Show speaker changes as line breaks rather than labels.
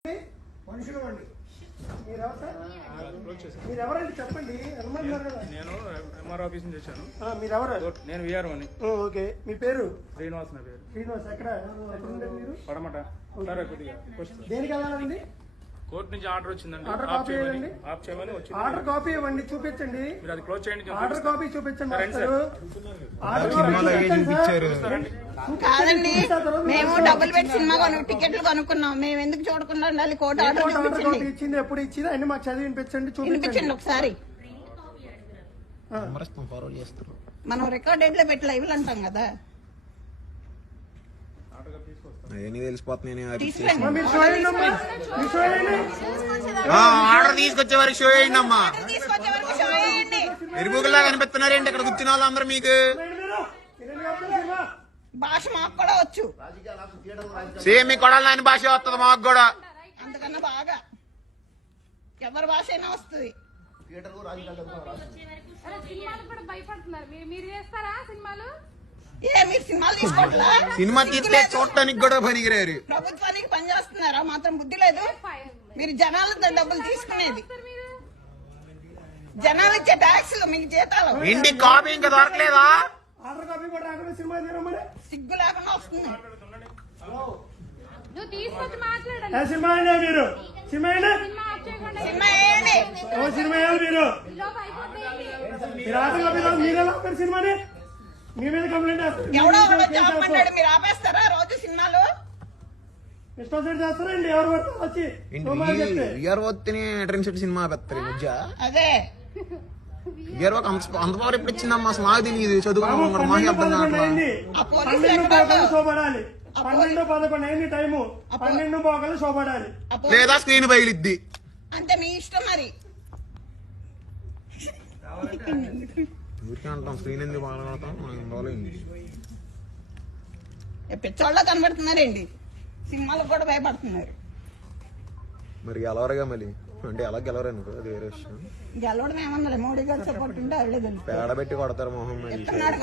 మనుషులు అండి. మీరెవరండి చెప్పండి.
నేను ఎంఆర్ ఆఫీస్ నుంచి వచ్చాను.
మీరెవరు?
నేను విఆర్ఓని.
ఓకే, మీ పేరు?
శ్రీనివాస్ నా పేరు.
శ్రీనివాస్. ఎక్కడ ఉండేది మీరు?
పడమట.
దేనికి వెళ్ళాలండి?
కోర్టు నుంచి ఆర్డర్ వచ్చిందండి.
ఆర్డర్ కాపీ ఇవ్వండి.
ఆఫ్ చేయమని వచ్చింది.
ఆర్డర్ కాపీ ఇవ్వండి, చూపించండి.
మీరు అది క్లోజ్ చేయండి.
ఆర్డర్ కాపీ చూపించండి.
కాదండి, మేము డబ్బులు పెట్టి సినిమా టికెట్లు కొనుక్కున్నాం. మేము ఎందుకు చూడకుండా ఉండాలి? కోర్టు ఆర్డర్
ఇచ్చింది, ఎప్పుడు ఇచ్చింది అన్ని మాకు చదివి వినిపించండి,
చూపించండి ఒకసారి. మనం రికార్డ్ ఎట్లా పెట్టి లైవ్లు అంటాం కదా,
తెలిసిపోతున్నాయి.
ఆర్డర్
తీసుకొచ్చే వరకు షో చేయండి అమ్మా. ఎరుపులా కనిపిస్తున్నారేంటి ఇక్కడ కూర్చున్న వాళ్ళందరూ? మీకు
భాష మాకు కూడా వచ్చు.
సేమ్ మీ కొడాలని భాష వస్తుంది మాకు కూడా.
అంతకన్నా బాగా ఎవరి భాష అయినా వస్తుంది. మీరు సినిమాలు తీసుకోవట్లా?
సినిమా తీస్తే చూడటానికి కూడా పనికిరారు.
ప్రభుత్వానికి పని చేస్తున్నారా? మాత్రం బుద్ధి లేదు. మీరు జనాలతో డబ్బులు తీసుకునేది, జనాలు ఇచ్చే ట్యాక్స్లు మీకు జీతాలు.
ఇంటికి కాపీ ఇంకా దొరకలేదా?
ఆర్డర్ కాపీ కూడా రాకుండా సినిమా తీరమని
సిగ్గు లేకుండా వస్తుంది.
సినిమా మీరు సినిమా
సినిమా ఏంటి?
సినిమా మీరు మీరు ఆర్డర్ కాపీ మీరెలా సినిమాని మీ మీద కంప్లైంట్
ఎవడో చెప్పమన్నాడు, మీరు ఆపేస్తారా రోజు సినిమాలు?
ఇష్టం చేస్తారండి ఎవరు వచ్చి
సినిమా పెడతారు ఈ మధ్య.
అదే
అంత పవర్ ఎప్పుడు ఇచ్చిందమ్మా? అసలు నాకు తెలియదు. చదువుకున్నాం మాకు అర్థం కావట్లేదు.
12-11 అయింది టైము. 12 పోగలు శోభడాలి
లేదా స్క్రీన్ బయలుద్ది.
అంతే మీ ఇష్టం. మరి
ఊరికే అంటాం స్క్రీన్ ఎందుకు బాగా
పిచ్చోళ్ళ కనబడుతున్నారండి. సినిమాలకు కూడా భయపడుతున్నారు.
మరి గెలవరుగా మళ్ళీ అంటే ఎలా గెలవరు అనుకో, అది వేరే విషయం.
గెలవడం ఏమన్నా మోడీ గారు సపోర్ట్ ఉంటే అవ్వలేదు.
పేడ పెట్టి కొడతారు మొహం.